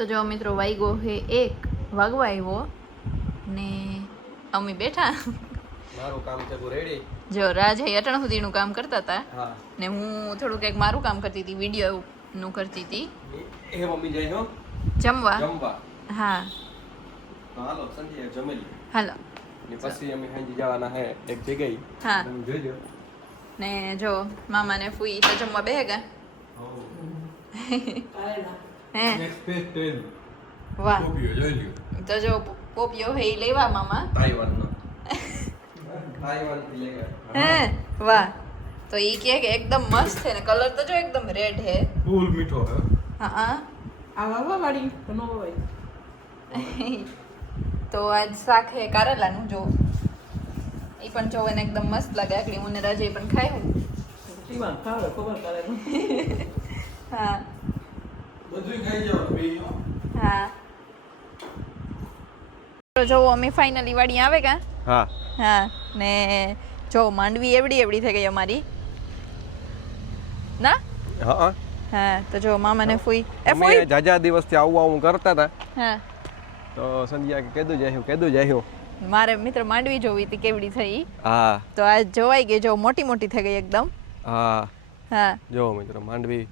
તો જો મિત્રો વાગ્યો હે 1 વાગવા આવ્યો ને અમે બેઠા. મારું કામ છે રેડી. જો રાજ હે અટણ સુધીનું કામ કરતા હતા. હા. ને હું થોડુંક એક મારું કામ કરતી હતી, વિડિયો નું કરતી હતી. એ મમ્મી જાય હો જમવા. હા હાલો સંધ્યા જમેલી. હાલો ને પછી અમે હાંજી જવાના હે એક જગ્યાએ. હા. તમે જોજો. ને જો મામા ને ફૂઈ તો જમવા બેહે ગયા. હે એક્સપેક્ટેડ. વાહ. કોપીઓ જોઈ લ્યો. તો જો પોપિયો હે ઈ લેવા મામા. તાઇવાનનો. તાઇવાન થી લેગા. હે વાહ. તો ઈ કે એકદમ મસ્ત છે ને કલર તો જો એકદમ રેડ હે. ફૂલ મીઠો હે. હા હા. આવા વાળી બનો હોય. તો આજ શાક હે કારેલાનું જો ઈ પણ જો એને એકદમ મસ્ત લાગે. આકડી મને રાજે પણ ખાયું. સીમા ખાવે ખબર કરે. હા બધું ખાઈ જાવ બેનો. હા. તો જો અમે ફાઇનલી વાડી આવે કા. હા. હા ને જો માંડવી એવડી એવડી થઈ ગઈ અમારી ના. હા. હા તો જો મામા ને ફૂઈ અમે જાજા દિવસથી આવું કરતા હતા. હા તો સંધ્યા કે કેદું જાયું. મારે મિત્ર માંડવી જોવી હતી કેવડી થઈ. હા. તો આજ જોવાઈ ગઈ. જો મોટી મોટી થઈ ગઈ એકદમ. હા. હા જો મિત્રો માંડવી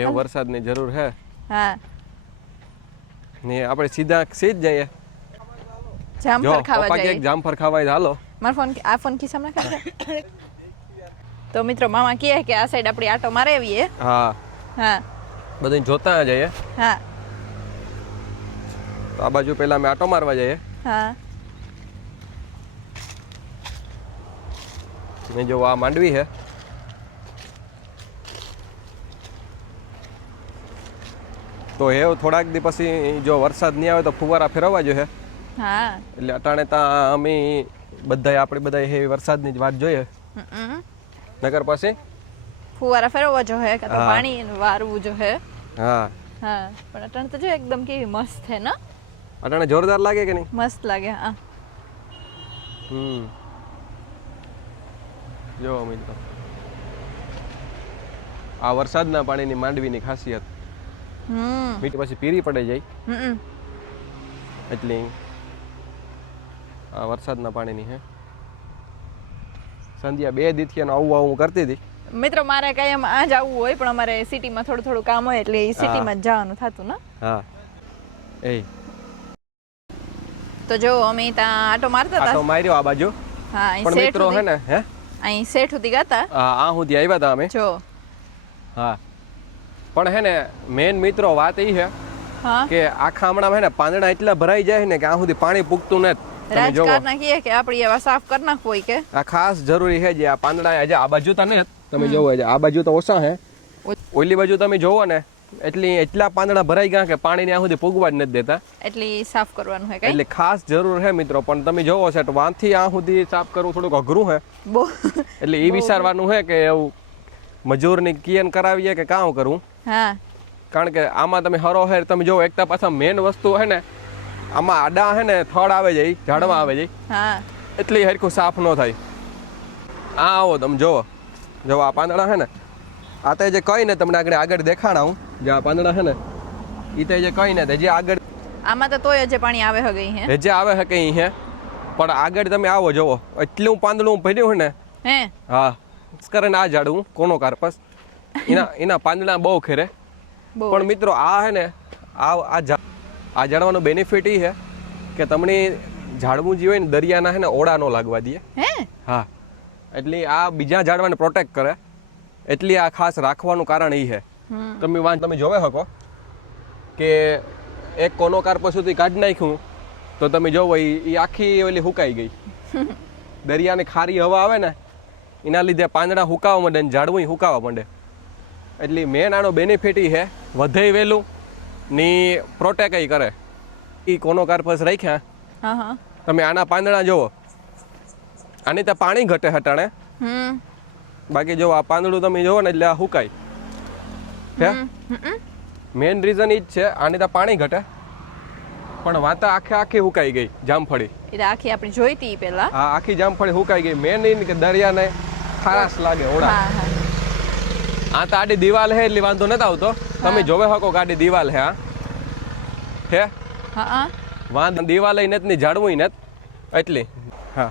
એ વરસાદની જરૂર હે. હા ને આપણે સીધા જઈએ. જામફળ ખાવા પપ્પા જઈએ. કે જામફળ ખાવા હાલો. મારો ફોન આ ફોન ખિસ્સામાં નાખે. તો મિત્રો મામા કહે કે આ સાઈડ આપણે આટો મારે આવીએ. હા. હા બધું જોતા જઈએ. હા તો આ બાજુ પહેલા અમે આટો મારવા જઈએ. હા ને જો આ માંડવી હે. તો એ થોડાક દી પછી જો વરસાદ નહીં આવે તો ફુવારા ફેરવવા જોઈએ. હા એટલે અટાણે ત્યાં અમે આપણે બધા એ વરસાદની જ વાત જોઈએ. નગર પછી ફુવારા ફેરવવા જો હે કે તો હા. પાણી વારવું જો હે. હા હા પણ અટણ તો જો એકદમ કેવી મસ્ત છે ને. અટાણે જોરદાર લાગે કે નહીં. મસ્ત લાગે. હા જો મિત્રો આ વરસાદના પાણીની માંડવીની ખાસિયત. મીઠી પછી પીરી પડે જાય એટલે આ વરસાદના પાણીની હે. સંધ્યા 2 દીથી આવું કરતી હતી. મિત્રો મારે કાયમ આ જ આવવું હોય પણ અમારે સિટીમાં થોડું કામ હોય એટલે એ સિટીમાં જ જવાનું થતું ને. હા એ તો જો અમે ત્યાં આટો મારતા આટો હતા. માર્યો આ બાજુ. હા અહીં પણ મિત્રો હે ને હે અહીં શેઠ સુધી ગાતા. આ સુધી આવ્યા હતા અમે. જો હા પણ હે ને મેન મિત્રો વાત એ છે હા કે આખા હમણાં હે ને પાંદડા એટલા ભરાઈ જાય ને કે આ સુધી પાણી પૂગતું નથી. તમે જોવો રાજકારના કહે કે આપણે એવા સાફ કરી નાખવું હોય કે આ ખાસ જરૂરી છે. જે આ પાંદડા આજે આ બાજુ તો ને તમે જોવો આ બાજુ તો ઓછા હે. ઓલી બાજુ તમે જોવો ને એટલા પાંદડા ભરાઈ ગયા કે પાણી ને આ સુધી પૂગવા જ નથી દેતા. એટલે સાફ કરવાનું હોય એટલે ખાસ જરૂર છે મિત્રો. પણ તમે જોવો છે તો વાંથી આ સુધી સાફ કરવું થોડુંક અઘરું છે. બહુ એટલે એ વિચારવાનું છે કે એવું મજૂરની કિયન કરાવીએ કે કામ કરવું. હા કારણ કે આમાં તમે હરો હેર તમે જોવો એકતા પાછા મેન વસ્તુ હે ને આમાં આડા હે ને થડ આવે જાય ઝાડમાં આવે જાય હા એટલે હરખું સાફ ન થાય. આ આવો તમે જોવો આ પાંદડા હે ને આ તો જે કઈ ને તમને આગળ દેખાડા હું જે આ પાંદડા હે ને એ તો જે કઈ ને જે આગળ આમાં તો તોય જે પાણી આવે હે ગઈ હે જે આવે હે કઈ હે પણ આગળ તમે આવો જોવો એટલું પાંદડું ભર્યું હે ને. હે હા કરે ને આ ઝાડવું કોનો કાર્પસ એના પાંદડા બહુ ખેરે. પણ મિત્રો આ હે ને આ ઝાડવાનું બેનિફિટ એ છે કે તમને ઝાડવું જે હોય ને દરિયાના હે ને ઓળા ન લાગવા દે. હે હા એટલે આ બીજા ઝાડવાને પ્રોટેક્ટ કરે એટલે આ ખાસ રાખવાનું કારણ એ છે. તમે જોવે શકો કે એક કોનો કાર્પસ સુધી કાઢી નાખ્યું તો તમે જોવો એ આખી ઓલી હુકાઈ ગઈ. દરિયાની ખારી હવા આવે ને એના લીધે પાંદડા હુકાવા માંડે ને ઝાડવું હુકાવા માંડે. એટલે મેન આનો બેનિફિટ એ છે વધે વહેલું ની પ્રોટેક્ટ કરે. એ કોનો કાર્પસ રાખ્યા હા હા તમે આના પાંદડા જોવો આની તો પાણી ઘટે હટાણે. બાકી જો આ પાંદડું તમે જોવો ને એટલે આ હુકાય. મેન રીઝન એ જ છે આની તો પાણી ઘટે પણ વાતા આખી હુકાઈ ગઈ જામફળી. એટલે આખી આપણે જોઈતી પહેલા. હા આખી જામફળી હુકાઈ ગઈ. મેન એ કે દરિયાને ખારાશ લાગે ઓળા. હા હા આ તો આડી દિવાલ હે એટલે વાંધો નથી આવતો તમે જોવે હકો ગાડી દિવાલ હે આ હે હા વાંધ દિવાલ નથી ને ઝાડવું નથી એટલી હા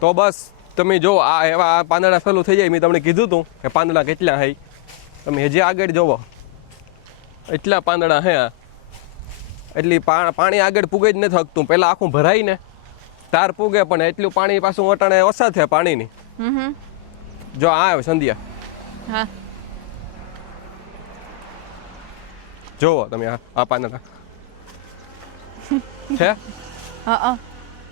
તો બસ તમે જો આ એવા આ પાંદડા ચાલુ થઈ જાય મેં તમને કીધું હતું કે પાંદડા કેટલા હે તમે હજી આગળ જોવો એટલા પાંદડા હે આ એટલી પાણી આગળ પૂગે જ નથી થકતું પહેલાં આખું ભરાય ને તાર પૂગે પણ એટલું પાણી પાછું વટાણે ઓછા થયા પાણીની જો આ આવે સંધ્યા હા જોવો તમે આ પાંદડા છે હા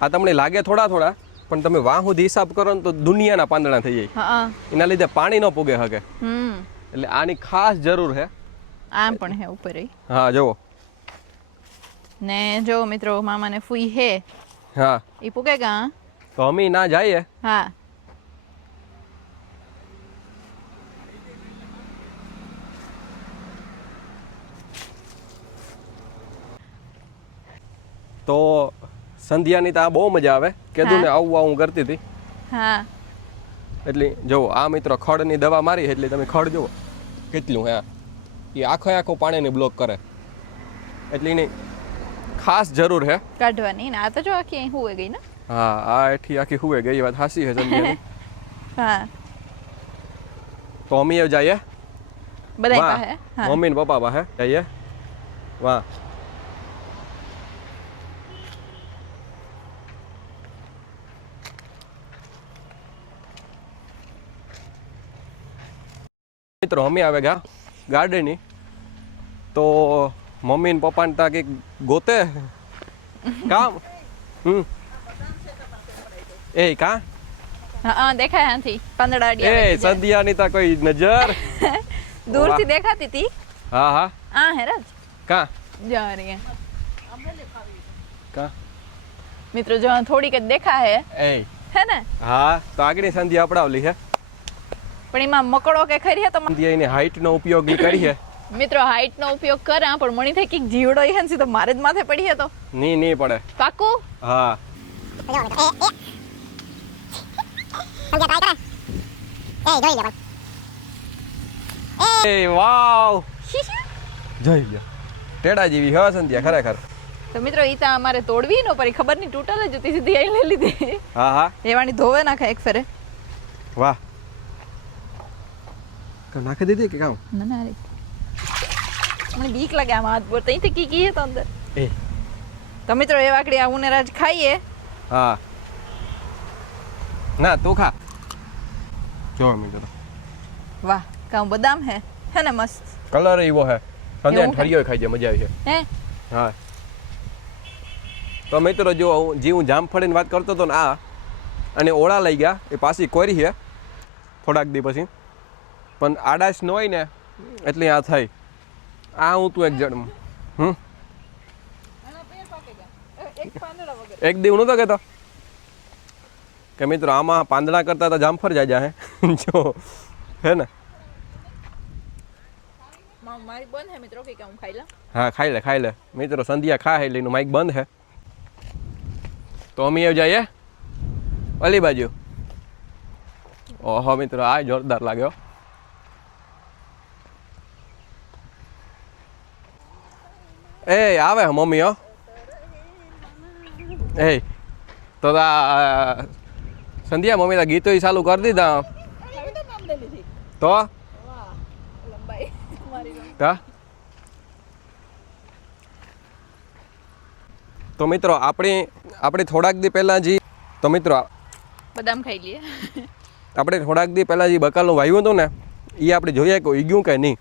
આ તમને લાગે થોડા થોડા પણ તમે વાહ સુધી હિસાબ કરો ને તો દુનિયાના પાંદડા થઈ જાય હા એના લીધે પાણી ન પૂગે હકે એટલે આની ખાસ જરૂર છે આમ પણ હે ઉપર હા જોવો ને જો મિત્રો મામા ને ફૂઈ હે હા ઈ પૂગે ગા તો અમે ના જઈએ હા તો સંધ્યાની તો આ બહુ મજા આવે કીધું ને આવું કરતી હતી હા એટલે જુઓ આ મિત્રો ખડની દવા મારી એટલે તમે ખડ જુઓ કેટલું હે એ આખો પાણીને બ્લોક કરે એટલે એની ખાસ જરૂર હે કાઢવાની ને આ તો જો આખી અહીં હુએ ગઈ ને હા આ એઠી આખી હુએ ગઈ વાત હાસી હે સંધ્યાની હા તો અમે જઈએ બધાય પાસે હા મમ્મી ને પપ્પા પાસે જઈએ વાહ મિત્રો અમે આવે ગયા ગાર્ડનની તો મમ્મી ને પપ્પા ને ત્યાં કંઈક ગોતે કામ એ કા હા દેખાય આથી પાંદડા એ સંધ્યાની તા કોઈ નજર દૂરથી દેખાતી હતી હા હા આ હે રાજ કા જા રહી કા મિત્રો જો થોડીક જ દેખા હે ને હા તો આગળની સંધ્યા અપડાવલી હે પણ એમાં મકડો કે ખરી હે તો સંધ્યા એની હાઈટ નો ઉપયોગ કરી હે મિત્રો હાઈટ નો ઉપયોગ કરે પણ મણી થઈ કે જીવડો હે ને તો મારે જ માથે પડી હે તો નહીં પડે પાકું હા એ વાવ જોઈ લ્યો ટેડા જેવી હે સંધ્યા ખરેખર તો મિત્રો ઈ તા અમારે તોડવી નો પડી ખબર નહીં તૂટલ જ હતી સીધી આઈ લઈ લીધી હા હા એવાણી ધોવે નાખે એક ફેરે વાહ કામ નાખી દીધી કે કામ ના ના રે મને બીક લાગે આમ હાથ બોર તઈ કી કી હે તો અંદર એ તો મિત્રો એ વાકડી આ ઉનેરાજ ખાઈએ હા ના તું ખા જો મિત્રો વાહ કામ બદામ હે ને મસ્ત કલર એવો હે સંધ્યા એવું હે? ઠરિયો ખાઈ જાય મજા આવી છે હે હા તો મિત્રો જો હું જામફળીની વાત કરતો હતો ને આ અને ઓળા લઈ ગયા એ પાછી કોરી છે થોડાક દી પછી પણ આડાશ ન હોય ને એટલે આ થાય આ હું તું એક જણ એક દી હું નતો કહેતો કે મિત્રો આમાં પાંદડા કરતા તો જામફળ જાજા હે જો હે ને મારી બંધ હે મિત્રો કે હું ખાઈ લા હા ખાઈ લે મિત્રો સંધ્યા ખા એટલે એનું માઇક બંધ હે તો અમે જઈએ ઓલી બાજુ ઓહો મિત્રો આ જોરદાર લાગ્યો એ આવે મમ્મી હો એ તો સંધ્યા મમ્મી ગીતો ચાલુ કરી દીધા તો તો મિત્રો આપણે થોડાક દી પહેલા જે તો મિત્રો બદામ ખાઈ લઈએ આપણે થોડાક દી પહેલા જે બકાલનું વાવ્યું હતું ને એ આપણે જોઈએ કે ઉગ્યું કે નહીં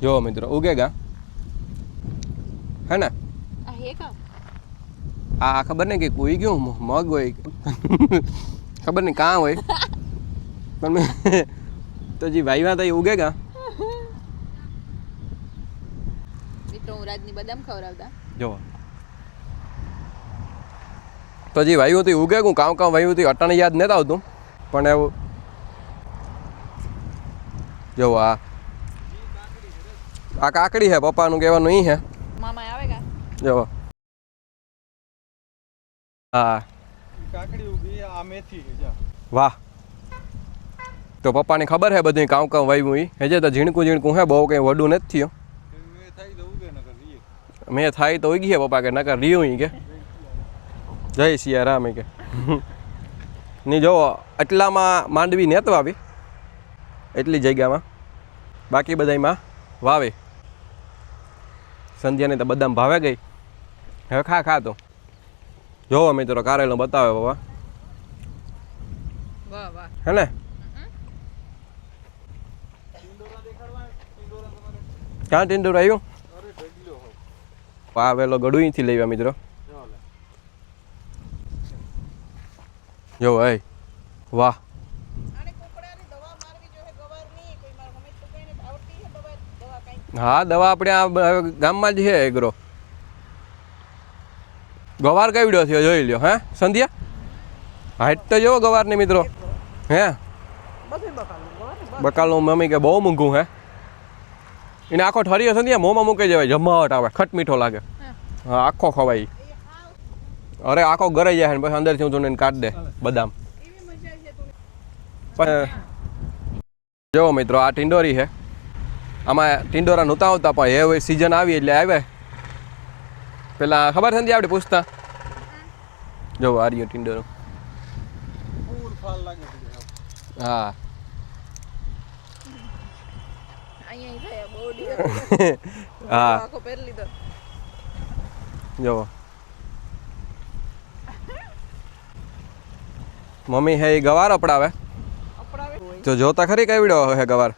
જો મિત્રો ઉગેગા હે ને આ ખબર નહીં કે કોઈ ગયું મગ હોય ખબર નહીં કાં હોય પણ તો જે વાવ્યા હતા એ ઉગેગા મિત્રો હું રાજની બદામ ખવડાવતા જો તો જે વાવ્યું હતું ઉગે હું કામ વાવ્યું હતું અટાણે યાદ નથી આવતું પણ એવું જો આ કાકડી હે પપ્પાનું કહેવાનું ઈ હે મામા આવે કા જો હા કાકડી ઉગી આ મેથી છે જા વાહ તો પપ્પાને ખબર છે બધું કામ કામ વાવ્યું એ હજે તો ઝીણકું ઝીણકું હે બહુ કંઈ વડું નથી થયું મેં થાય તો ઉગી પપ્પા કે નકર રહ્યું કે જય સિયારામ કે નહીં જો આટલામાં માંડવી નેત વાવી એટલી જગ્યામાં બાકી બધામાં વાવે સંધ્યાને તો બદામ ભાવે ગઈ હવે ખા તો જોવો મિત્રો કારેલો બતાવે બાબા વાહ વાહ હે ને ક્યાં ટીંડોર આવ્યું આવેલો ગળું અહીંથી લેવા મિત્રો જો ભાઈ વાહ હા દવા આપણે આ ગામમાં જ છે એગ્રો ગવાર કેવડ્યો થયો જોઈ લ્યો હે સંધ્યા હાઈટ તો જોવો ગવારની મિત્રો હે બકાલનું મમ્મી કે બહુ મૂંઘું હે એને આખો ઠરીયો સંધ્યા મોંમાં મૂકી જવાય જમાવટ આવે ખટ મીઠો લાગે હા આખો ખવાય અરે આખો ગરાઈ જાય ને પછી અંદરથી ઊંધું એને કાઢ દે બદામ પણ જો મિત્રો આ ટિંડોરી છે આમાં ટિંડોરા નહોતા આવતા પણ હવે સિઝન આવી એટલે આવે પેલા ખબર છે આપણે પૂછતા જો આ રહ્યો ટિંડોરો હા હા જો મમ્મી હે ગવાર અપડાવે તો જોતા ખરી કઈ વિડો હે ગવાર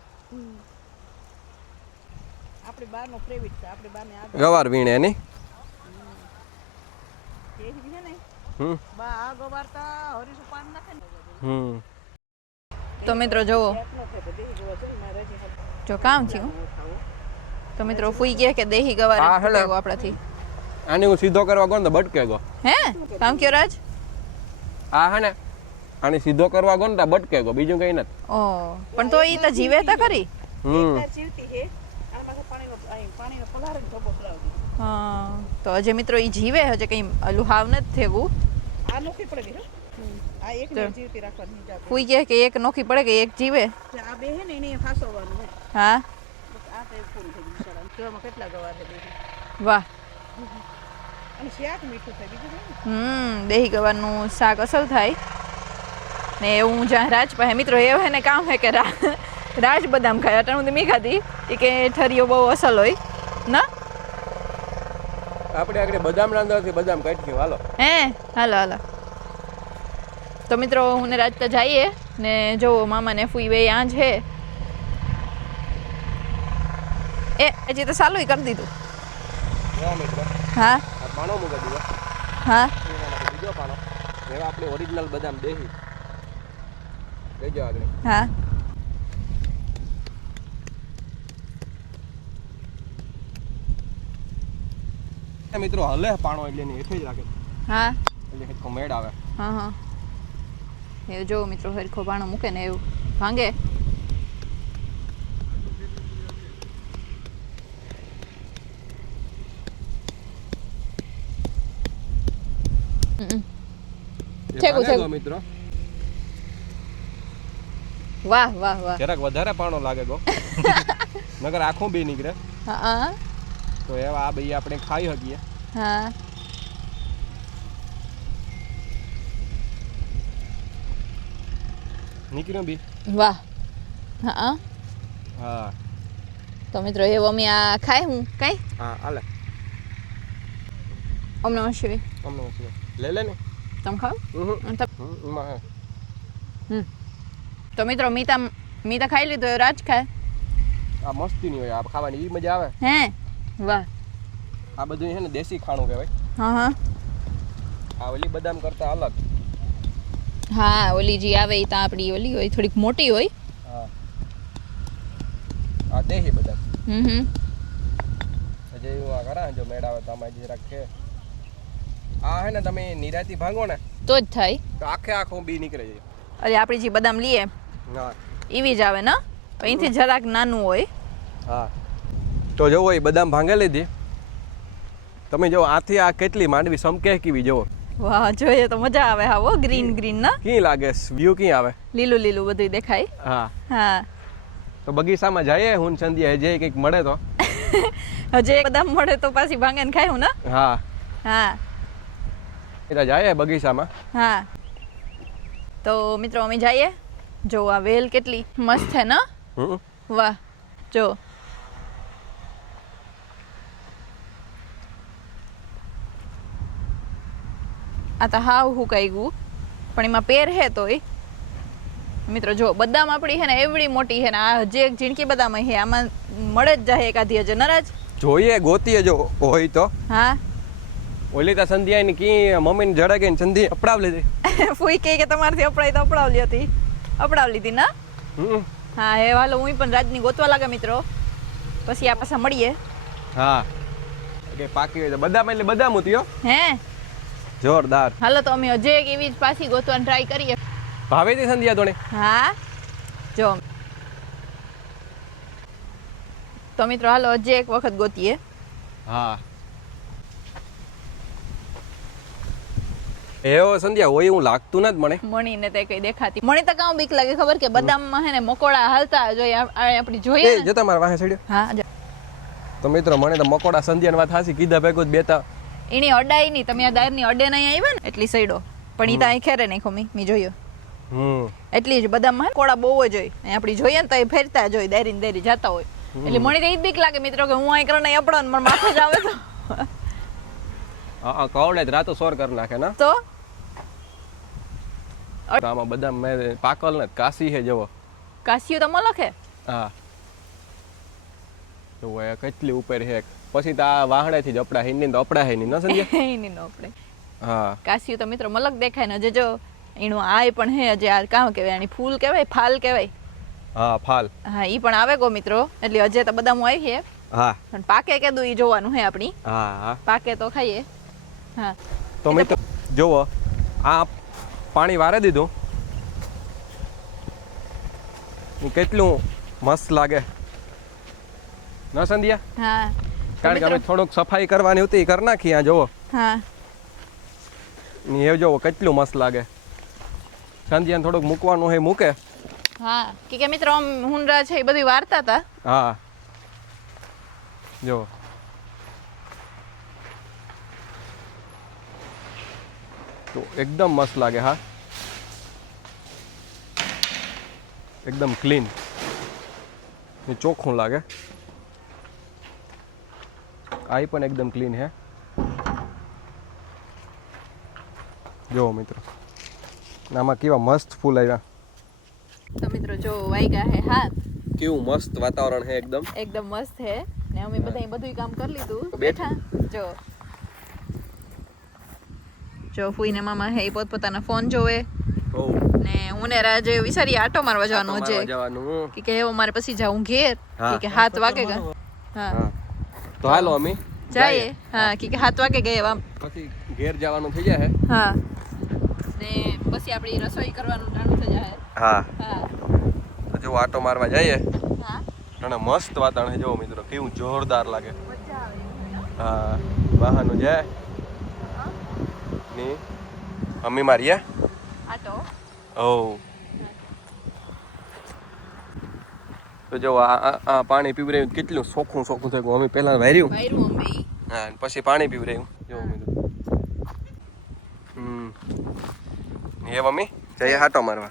આપણે બારનો પ્રેવિટ છે આપણે બારને આ ગવાર વીણે એની કે છે ને હમ બા આ ગવારતા હરીસુ પાન નાખે ને હમ તો મિત્રો જોવો એટલો છે બધી ગવાર છે મારે રજી જો કામ થયું તો મિત્રો ફૂઈ કહે કે દેહી ગવાર આ હેલે. આપણાથી આને હું સીધો કરવા ગયો ને તો બટકે ગયો હે કામ કયો રાજ આ હે ને આને સીધો કરવા ગયો ને તો બટકે ગયો બીજું કઈ નથી ઓ પણ તો ઈ તો જીવે તો ખરી હમ જીવતી છે આમાં પાણીનો પલાર જ ધોબો ખલાવતી હા તો હજે મિત્રો ઈ જીવે હજે કઈ ઓલું હાવ નથી થેવું આ નોખી પડે છે આ એક ને જીવતી રાખવાની જા ફૂઈ કહે કે એક નોખી પડે કે એક જીવે આ બે હે ને એને ફાસવવાનું છે હા બસ આ તો એક પૂરું થઈ ગયું બિચારા જોવામાં કેટલા ગવાર છે દેહી વાહ અને શાક મીઠું થાય બીજું કંઈ દેહી ગવારનું શાક અસલ થાય ને એવું જ્યાં રાજ પાસે મિત્રો એવું હે ને કામ હે કે રાજ બદામ ખાય અટાણ સુધી મી ખાધી એ કે ઠરીઓ બહુ અસલ હોય ના આપણે આગળ બદામ રાંધવાથી બદામ કાઢી હાલો હે હાલો હાલો તો મિત્રો હું ને રાજ તો જઈએ ને જોવો મામા ને ફૂઈ બે આ છે એ હજી તો સાલું કરી દીધું હા આ પાણો મૂકી દીધો હા બીજો પાણો એવા આપણે ઓરિજિનલ બદામ દેહી લેજો આગળ હા મિત્રો હલે પાણો એટલે એની હેઠે જ રાખે હા એટલે હેઠો મેળ આવે હા હા એવું જો મિત્રો હરખો પાણો મૂકે ને એવું ભાંગે છેકું, છેકું. મિત્રો વાહ વાહ વાહ જરાક વધારે પાણો લાગે ગો નગર આખું બી નીકળે હા હા તો એવા આ બી આપણે ખાઈ શકીએ હા નીકળ્યું બી વાહ હા હા તો મિત્રો એવું અમે આ ખાય હું કઈ હા હાલે અમને શિવે અમને લે લે ને તમે ખાવ એમાં હે તો મિત્રો મીતા ખાઈ લીધું એવું રાજ ખાય આ મસ્તી નહીં હોય આ ખાવાની ઈ મજા આવે હે વાહ આ બધું છે ને દેશી ખાણું કહેવાય હા હા આ ઓલી બદામ કરતા અલગ હા ઓલી જે આવે એ તો આપણી ઓલી હોય થોડીક મોટી હોય હા આ દેહી બદામ હમ હજે એવું આ કરા જો મેળ આવે તો આમાં જરાક છે આ હે ને તમે નિરાતી ભાંગો ને તો જ થાય તો આખે આખું બી નીકળે જાય અરે આપણી જે બદામ લઈએ હા એવી જ આવે ને અહીંથી જરાક નાનું હોય હા તો જોવો એ બદામ ભાંગે લીધી તમે જો આથી આ કેટલી માંડવી સમકે કેવી જોવો વાહ જોઈએ તો મજા આવે હા હો ગ્રીન ગ્રીન ના કી લાગે વ્યૂ કી આવે લીલું લીલું બધું દેખાય હા હા તો બગીચામાં જઈએ હું સંધ્યા જે કંઈક મળે તો હજે બદામ મળે તો પાછી ભાંગે ને ખાય હું ના હા હા એટલે જઈએ બગીચામાં હા તો મિત્રો અમે જઈએ જો આ વેલ કેટલી મસ્ત છે ને હમ વાહ જો આ તો હાવ હુકાઈ ગયું પણ એમાં પેર હે તોય મિત્રો જો બદામ આપણી છે ને એવડી મોટી છે ને આ જે એક ઝીણકી બદામ છે આમાં મળે જ જાય એકાદી હજે નરાજ જોઈએ ગોતીએ જો હોય તો હા ઓલી તો સંધ્યા ની કી મમ્મીને જડે ગઈ સંધી અપડાવ લીધી ફૂઈ કે તમારથી અપડાઈ તો અપડાવલી હતી અપડાવ લીધી ના હમ હા હે હાલો હું પણ રાજની ગોતવા લાગે મિત્રો પછી આ પાછા મળીએ હા કે પાકી હોય તો બદામ એટલે બદામ ઉત્યો હે જોરદાર હાલો તો અમે હજે એક એવી જ પાછી ગોતવાની ટ્રાય કરીએ ભાવે તી સંધ્યા તોને હા જો તો મિત્રો હાલો હજે એક વખત ગોતીએ હા એવો સંધ્યા હોય એવું લાગતું નથી મને મણીને તે કઈ દેખાતી મણી તો કામ બીક લાગે ખબર કે બદામમાં હે ને મકોડા હાલતા જોઈએ આપણી જોઈએ એ ને જતા મારા વાહે સડ્યો હા જા. તો મિત્રો મને તો મકોડા સંધ્યાની વાત હાસી કીધા ભેગું જ બેતા એની અડાઈ નહીં તમે આ દાયરની અડે નહીં આવ્યા ને એટલી સઈડો પણ ઈ તો અહીં ખેરે નહીં ખમી મી જોયો હમ એટલી જ બદામમાં કોડા બહુ જ હોય અહીં આપણી જોઈએ ને તો એ ફેરતા જ હોય દાયરી ને દાયરી જતા હોય એટલે મને તો ઈ જ બીક લાગે મિત્રો કે હું અહીં કરો ને અપડો ને મને માથે જ આવે તો હા કવડે જ રાતો સોર કરી નાખે ને તો તો આમાં બદામ મેં પાકલ ને કાશી હે જવો કાશીઓ તો મલખે હા તો એ કેટલી ઉપર હે પછી તો આ વાહડેથી જ અપડા હિન્દી તો અપડા હે નહીં ન સમજ્યા એની નો આપણે હા કાશીઓ તો મિત્રો મલક દેખાય ને હજે જો એનું આય પણ હે હજે આ કામ કહેવાય એની ફૂલ કહેવાય ફાલ કહેવાય હા ફાલ હા ઈ પણ આવે ગો મિત્રો એટલે હજે તો બદામ આવી છે હા પણ પાકે કેદું ઈ જોવાનું હે આપણી હા હા પાકે તો ખાઈએ હા તો મિત્રો જોવો આ પાણી વારે દીધું ઈ કેટલું મસ્ત લાગે ન સંધ્યા હા કારણ કે અમે થોડુંક સફાઈ કરવાની હતી કરી નાખી આ જોવો હા એ જોવો કેટલું મસ્ત લાગે સંધ્યાને થોડુંક મૂકવાનું હોય મૂકે હા કે મિત્રો આમ હુંડરા છે એ બધી વાર્તા હતા હા જો તો એકદમ મસ્ત લાગે હા એકદમ ક્લીન ચોખ્ખું લાગે આ પણ એકદમ ક્લીન હે જો મિત્રો આમાં કેવા મસ્ત ફૂલ આવ્યા તો મિત્રો જો વાઈગા હે હાથ કેવું મસ્ત વાતાવરણ હે એકદમ એકદમ મસ્ત હે ને અમે બધાય બધુંય કામ કરી લીધું તો બેઠા જો ફૂઈને મામા હે ઈ પોતપોતાના ફોન જોવે ઓ ને હું ને રાજે વિચારી આટો મારવા જવાનું છે જવાનું કે હવે મારે પછી જાઉં ઘેર હા. કે 7 વાગે ગા હા હા તો હાલો અમે જઈએ હા કે 7 વાગે ગયે આમ પછી ઘેર જવાનું થઈ જાય હા ને પછી આપણી રસોઈ કરવાનું ટાણું થઈ જાય હા હા તો જો આટો મારવા જઈએ હા અને મસ્ત વાતાવરણ છે જો મિત્રો કેવું જોરદાર લાગે મજા આવે હા વાહનો જાય ની મમ્મી મારી આટો ઓ તો જો આ પાણી પીવરાયું કેટલું સોખું સોખું થઈ ગયું અમે પહેલા વાર્યું વાયરું અમે હા અને પછી પાણી પીવરાયું જો મિત્રો એ મમ્મી જઈએ હાટો મારવા